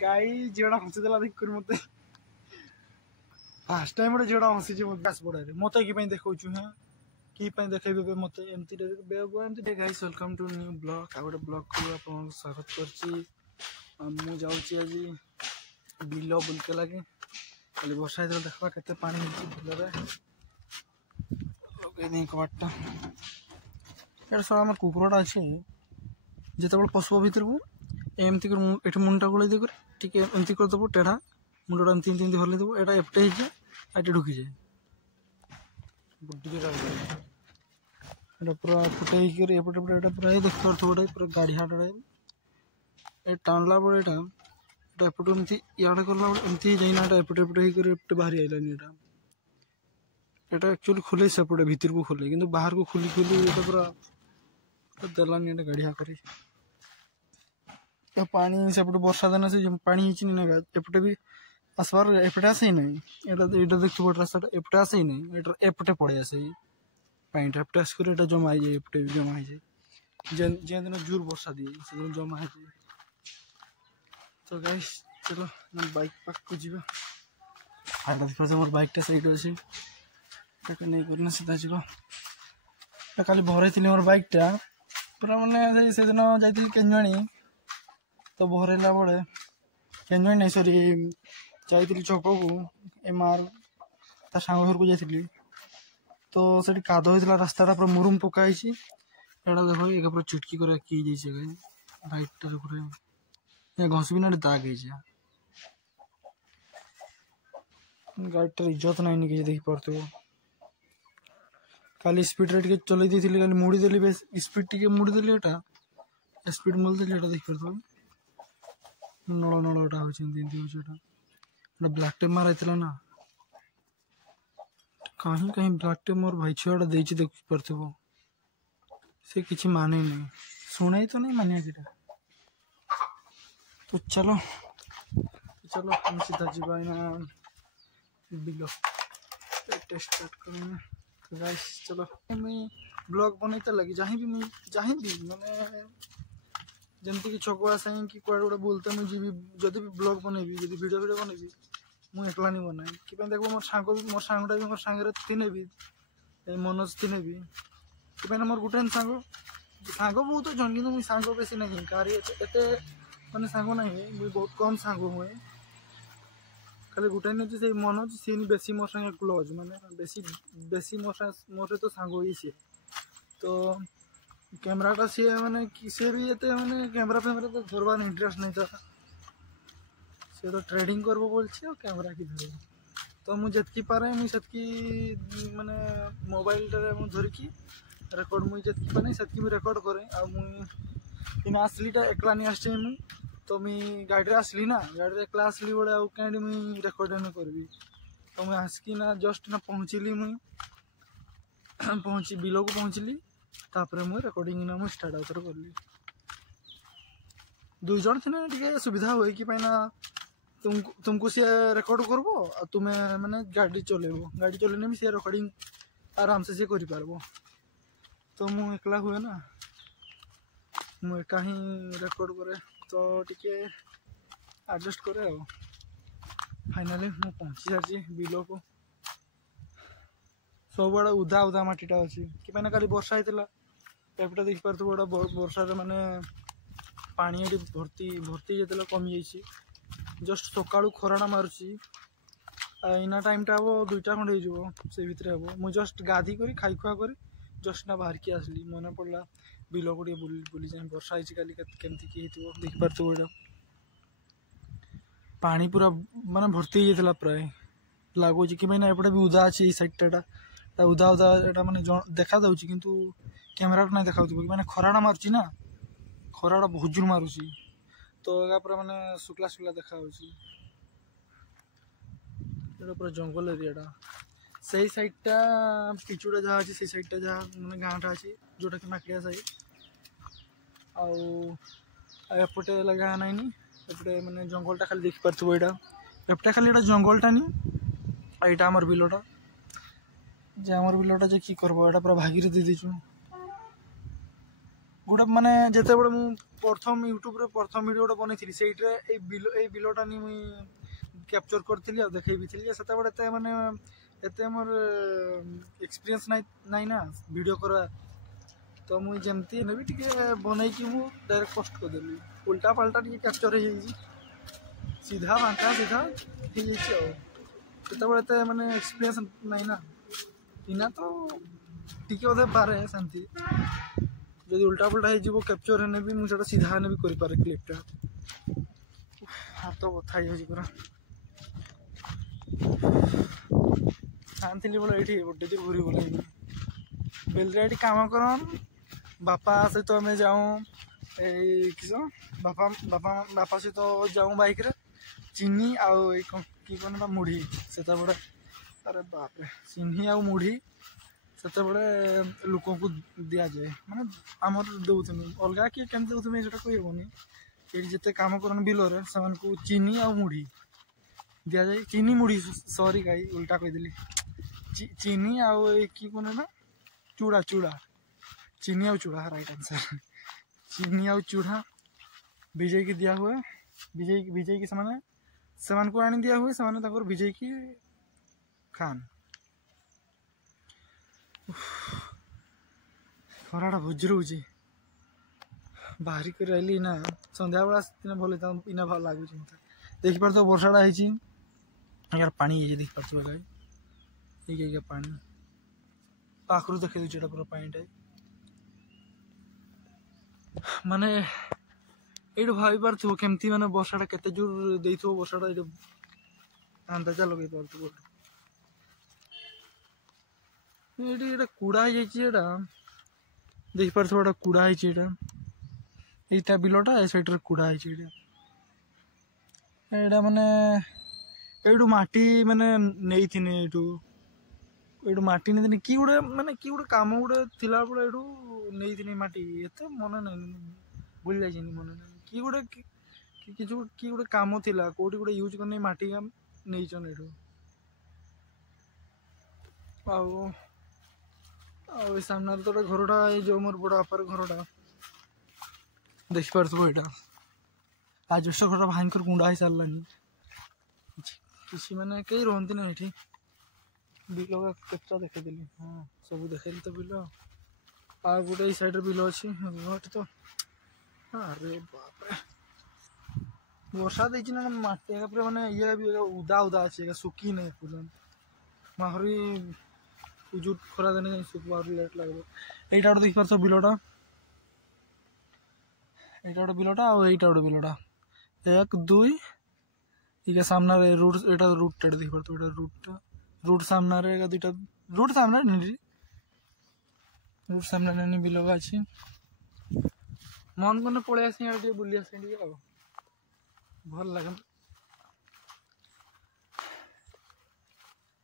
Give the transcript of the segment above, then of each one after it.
गाई झीड़ा हसी देला देख कर मते फास्ट टाइम रे झीड़ा हसी जे मते आस पड़ारे मते की पई देखौछु है की पई देखेबे बे मते एमती बेगो एमती guys welcome to new blog आ गोटे ब्लॉग को आपन स्वागत करछि मु जाउछि आज बिलो बुलके लागे खाली वर्षा इधर देखबा केते पानी हिची बिलो रे ओके नहीं कवाटा एटा सारा हमर कुकुरडा अछि जेतेबेल पशु भीतर को एमती कर एठी मुंडा गोळे दे कर ठीक है एमती कर दबो टेढ़ा मुंडा एमती एमती हले दबो एटा एपटे हिजे आटे ढुकी जाए बुड्डी के एटा पूरा फुटे कर एपटे एपटे एटा पूरा देख कर थोड़ा पूरा गाड़ी हाडा ए टाणला बडे एटा एटा एपटे एमती याडे करला एमती जाइना एटा एपटे एपटे कर एपटे बाहरी आइलानी एटा एटा एक्चुअली खुले सेपटे भीतर को खुले किंतु बाहर को खुली खुली एटा पूरा दलानी एटा गाड़ी हा करी पानी सेपटे वर्षा दिन से पानी हिची ना एपटे भी आसबार एपटे आसे नहीं एटा एटा देखिबो रास्ता एपटे आसे नहीं एटा एपटे पड़े आसे पानी एपटे आस कर एटा जमा हो जाए एपटे भी जमा हो जाए जे दिन जोर वर्षा दिए से दिन जमा हो जाए तो गाइस चलो हम बाइक पाक को जीवा आटा देखो हमर बाइक टा साइड अछि ताके नहीं करना सीधा जीवा काली भरे थिले हमर बाइक टा पूरा माने से दिन जाइतिल केंजणी तो भरेला बड़े केंजणी नहीं सॉरी जाइतिल चौक को एमआर ता सांग घर को जाइतिली तो सेठी कादो होइतला रास्ताटा पूरा मुरुम पकाइछि एडा देखो एक पूरा चिटकी करे की जैसे राइट टा पूरा ये घस बिना दाग है गाड़ी इज्जत नहीं निके देख पारतो खाली स्पीड रे चलै देथिली खाली मुड़ी देली बेस स्पीड टिके मुड़ी देली एटा स्पीड मोल देली एटा देख पारतो नळ नळटा हो छिन दिन दिउ एटा एटा ब्लैक टेप मारा इतला ना कहीं कहीं ब्लैक टेप मोर भाई छुआटा देछि देख पारतो से किछि माने नहीं सुनाई तो नहीं मानिया किटा तो चलो हम सीधा जीवा ना बिलो टेस्ट स्टार्ट करना तो गाइस चलो मैं ब्लॉग बनैते लगी जहीं भी माने जमती कि छको आसे कि कोड कोड बोलते मैं जीवी जदी भी ब्लॉग बनेबी जदी वीडियो बनेबी मु एकला नहीं बनाई कि पे देखो मोर सांगटा भी मोर सांगरे थिने भी ए मनोज थिने भी कि पे मोर गुटेन सांग बहुत जन कि मु सांग बेसी नहीं कारी एते माने सांग नहीं मु बहुत कम सांग हुए खाली गुटेन नहीं से मनोज सीन बेसी मोर संगे क्लोज माने बेसी मोर तो सांग होई से तो कैमरा का सी माने किसे भी एते माने कैमरा तो धरबार इंटरेस्ट नहीं था से तो ट्रेडिंग करबो बोल छी और कैमरा की धरबो तो मु जतकी पारे मु सतकी माने मोबाइल रे मु धरि की रिकॉर्ड मु जतकी पाने सतकी मु रिकॉर्ड करे आ मु इन असलीटा एकला नहीं आछे मु तो मी गाड़ी रे असली ना गाड़ी रे एकला असली बडे आ कैंडी मु रिकॉर्ड न करबी तो मु आसकी ना जस्ट ना पहुंचली मु पहुंची बिलो को पहुंचली तापर मु रिकॉर्डिंग ना मु स्टार्ट आउटर करली दुई जन थे टे सुविधा हुए कि ना तुमको सी रिकॉर्ड करबो आ तुम्हें माने गाड़ी चलेने में सी रिकॉर्डिंग आराम से कर पारबो तो मु एकला हुए ना मु एका ही रिकॉर्ड करे तो टिके एडजस्ट करे आ फाइनली मु पहुंची जाची बिलो को सब बड़ा उदा उदा माटीटा अछि कि माने काली वर्षा हेतला एपटा देख पारतो बड़ा वर्षा रे माने पानी एटी भर्ती जेतला कमी जाइछि जस्ट सकाळू खराना मारुछि इना टाइमटा हो दुईटा खंड हो जबो से भितरे हो मु जस्ट गाधी करी खाई खुआ करी जस्ट ना बाहर की आसली मने पड़ला बिलो को बुली जाई वर्षा आइछि काली केमती की हेतबो देख पारतो बड़ा पानी पूरा माने भर्ती जेतला प्राय लागो कि मैंने एपटे भी उदा अछि साइडटा उदा उदा एटा माने देखा दउछि किंतु कैमरा नहीं देखा माने खराना मारुछि ना खराड़ा बहुत जोर मारुछि तो एगा पूरा माने सुकला सुकला देखा होछि एटा पूरा जंगल एरियाटा सही साइडटा पिचुड़ा जहाँ अछि सही साइडटा जहाँ माने गाँटा अछि जोटा कि माकड़िया साइड आउ एपटे लगा नहीं एपटे माने जंगलटा खाली देख पारथबो एटा एपटा खाली एटा जंगलटा नी एटा हमर बिलोटा जे हमर बिलोटा जे की करबो एटा पूरा भागीरे दे दिछु गोटे माने जिते बड़े मु प्रथम यूट्यूब रे प्रथम वीडियो गोटे बनई सेट्रे बिलटा नहीं मुई कैप्चर करी और देखी भी थी से बड़े माने एत मोर एक्सपीरियंस नाई ना वीडियो करा तो मुई जमती भी टे बनई कि मु डायरेक्ट पोस्ट करदेली उल्टा पाल्टा टे कैप्चर हो सीधा बांका सीधा हो बड़े माने एक्सपीरियंस नाई ना इना तो टिके बोधे पारे सेमती जब उल्टा पुल्टा हो कैप्चर होने भी मुझे सीधा होने भी कर क्लिपटा हाथ बथा पूरा आनी बोले ये गोटे जो घूरी बोले बेलरे ये कम कर बापा सहित आम जाऊँ किस बापा बापा बापा सहित जाऊँ बाइक रे चीनी आउ कि कौन मुढ़ी से बड़े अरे बाप रे चीनी आ मुढ़ी से बड़े लोक को दि जाए माने आमर दौन अलग किए केम दौन से कहबनी ये जिते कम कर बिलर से चीनी आ मुढ़ी दि जाए चीनी मुढ़ी सॉरी गाई उल्टा कहीदेली चीनी आउ कि कौन ना चूड़ा चूड़ा चीनी आउ चूड़ा राइट आंसर चीनी आउ चूड़ा भिजे की दिया हुए भिजे की से को आनी दिया हुए से भिजे की खान खराटा भोज रोचे बाहरी कर आइली ना संध्या बेला भल इना भल लगुच देखी पार वर्षाटा है यार पानी ये देख पार्थ गाई ये पानी पाखर देखे दूसरा पूरा पानीटा माने ये भाई पार्थ केमती माने वर्षाटा केते जोर दे वर्षाटा ये अंदाजा लगे पार्थ ये कूड़ा है देखी पार्थ गोटे कूड़ा है बिलटा सैड कूड़ा है माने यू माटी माने नहीं यू माटी नहीं कि गोटे माने कि गोटे कम गोटे थिला बेले यू नहीं माटी एत मन नहीं भूल जाए मन नहीं कि गोटे कि गोटे कम थिला कोटी गोटे यूज करने माटी नहीं आउ सामने तो घरटा जो मोर बड़ बापार घरटा देखी पार्थ यहाँ आज घर भाईकर गुंडा हो सारानी किसी मैंने कई रुहती ना ये बिल केतटा देखेदेली हाँ सब देखेली तो बिल आ गोटे साइड बिल अच्छी तो अरे बाप रे वर्षा देती ना माटी पूरा मैंने ये भी उदा उदा अच्छे सुखी नहीं पूरा माहरी उजुर खरा देने सुखा लेट लगे यहाँ गोटे देखिपार बिलटा यहाँ गोटे बिलटा आईटा गोटे बिलटा 1 2 ये सामने रूट यहाँ रूट देखिपार रूट सामने दुटा रूट सामने नहीं रूट सामने नहीं बिल अच्छी मन मन पलि आसे बुली आसे भल लगे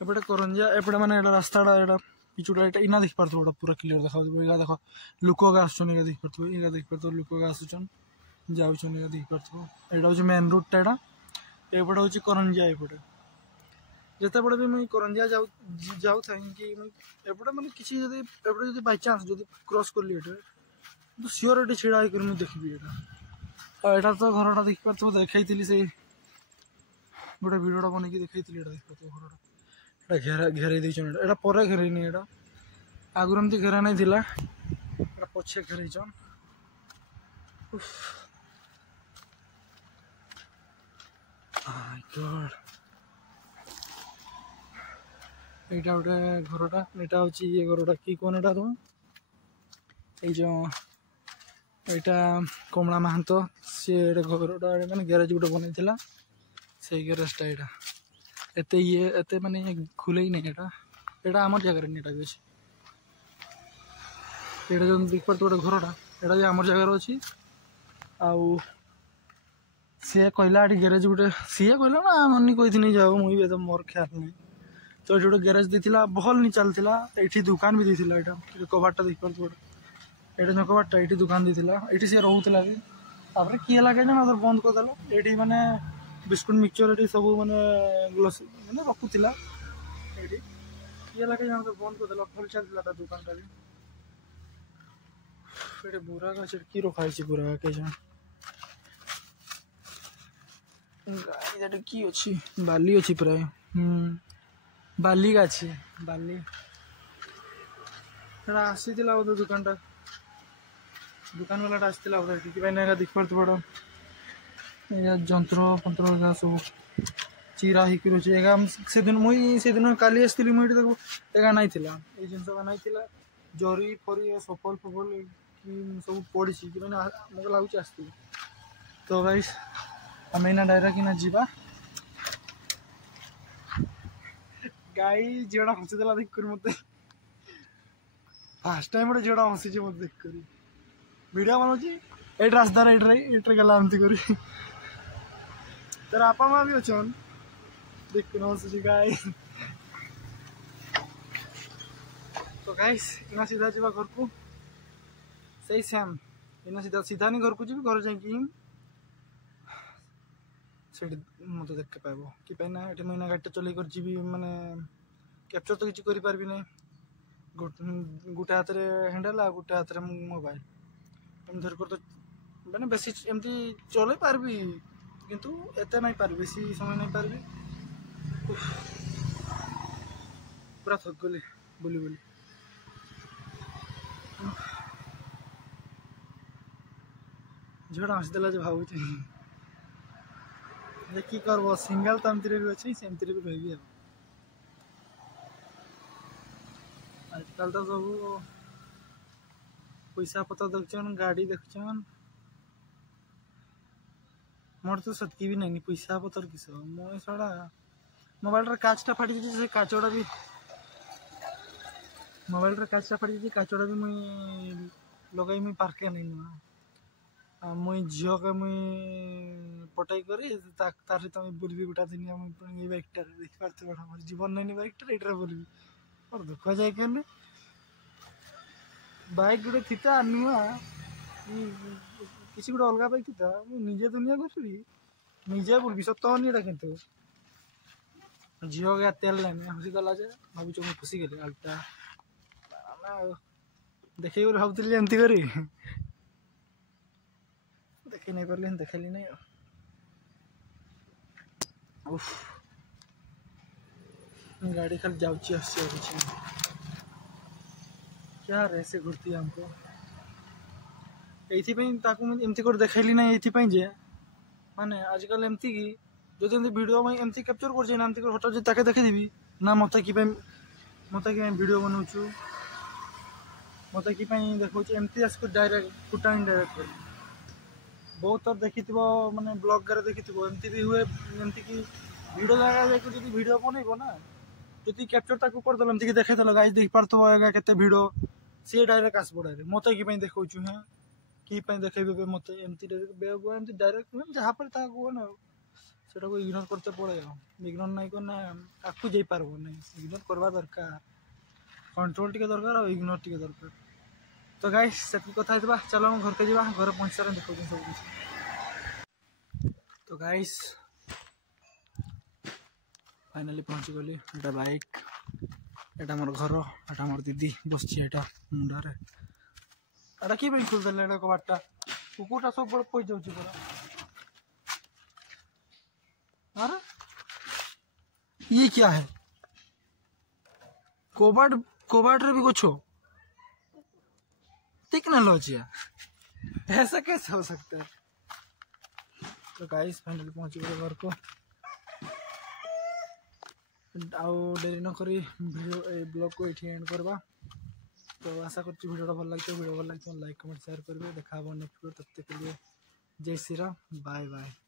एपटे करंजिया एपटे माने रास्ताटा एटा पिछुटा एटा इना देख पारथो एटा पूरा क्लियर देखा एगा देखो लोक आसुचन एगा देख पारथो एगा देख पारथो लोक आसुचन जाउचन एगा देख पारथो एटा होची मेन रूट एटा एपटे होची करंजिया एपटे जते बड़े भी मुई करंजिया जाऊ थाई कि एपटे माने किछि जदी एपटे जदी बाय चांस जदी क्रॉस करली एटा तो सियोर एटी छिड़ा आइ कर मु देखबी एटा एटा तो घरटा देख पारथो देखाइतिली से गोटे वीडियोटा बनै कि देखाइतिली एटा देख पारथो घरटा घेरे देरा पर घेरे नहीं आगुरी एमती घेरा नहीं थिला पछे घेरे यहाँ गोटे घरटा यहाँ हूँ ये घरटा कि कौन एटा तुम यहाँ कमला महांतो सी घरटा मैंने ग्यारेज गोटे बनई से ग्यारेजटा यहाँ एते ये एते माने खुले ही नहीं एटा आमर जगह नहीं भी अच्छे यहाँ जो देख पार गोटे घरटा यहाँ आमर जगार अच्छी आउ सी कहला ये ग्यारेज गोटे सी कहला ना मनी कही जाओ मुझे तो मोर ख्याल नहीं तो ये गोटे ग्यारेज देता भल नहीं चलता ये दुकान भी देता यहाँ कबाटा देख पार गोटे ये कबाटा ये दुकान देता ये सी रोला भी किए लगे ना बंद करदेला ये माने बिस्कुट मिक्सचर ये सब मैंने ग्लस मैंने रखुला ये किए लगे बंद करदेला भल चलता दुकानटा भी ଏଠି ବୁରା ଗଛ କି ରଖା ହେଇଛି ବୁରା କେଜାଣି ଗାଈ ସେଠି କି ଅଛି ବାଲି ଅଛି ପ୍ରାୟ ବାଲି ଅଛି ବାଲି ସେଟା ଆସିଥିଲା ବୋଧେ ଦୋକାନଟା ଦୋକାନ ବାଲାଟା ଆସିଥିଲା ବୋଧେ ସେଥିପାଇଁ ନା ଦେଖିପାରୁଥିବ ବଡ଼ ଯନ୍ତ୍ର ଫନ୍ତ୍ର ଯାହା ସବୁ ଚିରା ହେଇକି ରହୁଛି ଏଗା ସେଦିନ ମୁଇଁ ସେଦିନ କାଲି ଆସିଥିଲି ମୁଇଁ ଏଠି ତାକୁ ଏଗା ନାଇଁଥିଲା ଏଇ ଜିନିଷ ନାଇଁଥିଲା ଜରି ଫରି ସଫଲ ଫଫଲ କି ସବୁ ପଡ଼ିଛି କି ମାନେ ମୋତେ ଲାଗୁଛି ଆସିଥିଲି ତ ଗାଇସ୍ ଆମେ ଏଇନା ଡାଇରେକ୍ଟ କିନା ଯିବା ଗାଈ ଝିଅଟା ହସିଦେଲା ଦେଖିକରି ମୋତେ ଫାଷ୍ଟ ଟାଇମ୍ ଗୋଟେ ଝିଅଟା ହସିଛି ମୋତେ ଦେଖିକରି ଭିଡ଼ିଓ ବନଉଛି ଏଇଠି ରାସ୍ତାରେ ଏଇଠି ଗଲା ଏମିତି କରି ତାର ବାପା ମା ବି ଅଛନ୍ देखते हंसुची गाय तो गाइस इना सीधा जीवा घर को सही सेम इना सीधा सीधा नहीं घर को जी घर जाकि सेठी मत देख पाइबो कि पैना एठी मैना गाड़ी चलै कर जीवी माने कैप्चर तो किछि करि पारबी नै गुटे हाथ रे हैंडल आ गुटे हाथ रे मोबाइल हम धर कर तो माने बेसी एमती चलै पारबी किंतु एते नहीं पारबी बेसी समय नहीं पारबी पूरा थक गली बोली बोली झड़ा हंसदेला जो भावुँ कि करब सिंगल तो एमती भी अच्छे सेमती भी रही आजकल तो सब पैसा पतर देखन गाड़ी देखन मोर तो सतकी भी नहीं पैसा पतर किस मो सड़ा मोबाइल काचटा फाटी से काचड़ा भी मोबाइल काचटा फाटी काचड़ा भी मुई लगाई मुई पार्के नहीं नुआ मुई झील के मुई पटाई करी तार सहित मुई बुलबी गोटा दिन मुई बाइकटा देख पार्थ मोर जीवन नहीं बाइकटा एटा बुलबी और दुख जाए क्या बाइक गोटे थीता नुआ किसी गोटे अलग बाइक थीता निजे दुनिया घुसबी निजे बुलबी सत नहीं किंतु झील के तेल लाइन हसीगला जे भावी मुझे खुशी गली आलटा देखे भावुली एमती करी देखी नहीं पारे देखली नहीं गाड़ी खाली जाऊँगी आसी क्या रेसे घुरती हमको एमती कर देखली ना ये माने आजकल एमती की जो वीडियो में एमती कैप्चर कर हटात जो ताके देखीदेवी ना मत कि वीडियो बनाऊँ मत कि देखा एमती आस डायरेक्ट फुटा डायरेक्ट बहुत थर देखी माने ब्लॉग देखी एमती भी हुए एमती कि वीडियो लगा जाकर जो वीडियो बनइब ना जो कैप्चर ताकू करदेल एमती देखेदेल गाइज देख पार्थ केते वीडियो सी डायरेक्ट आसब डायरेक्ट मत कि देखा हाँ कि देखेबे मत एमती डायरेक्ट जहाँ पर ना सेटा को इग्नोर करते पड़े इग्नोर नहीं करना आगू जा पारब नहीं इग्नोर करवा दरकार कंट्रोल टी दरकार और इग्नोर टी दरकार तो गाइस से कथा चलो हम घर के जा घर पहुँच सारे देखो सब कुछ तो गाइस फाइनाली पहुँची गली एटा बाइक एटा मोर घर एटा मोर दीदी बस मुंडारे एटा कि खोलदेले एटा कबाटा कुकुरटा सब बड़ पई जाउची पूरा अरे ये क्या है कोबाड रे भी कुछ हो टेक्नोलॉजी ऐसा कैसे हो सकता है तो गाइस फाइनली पहुंच गए घर को आउ डेरी न करी वीडियो ब्लॉग को ये एंड करवा तो आशा करती वीडियो भल लगे वीडियो भल लगे लाइक कमेंट शेयर करेंगे देखा नेक्स्ट वीडियो तब तक के लिए जय श्री राम बाय बाय।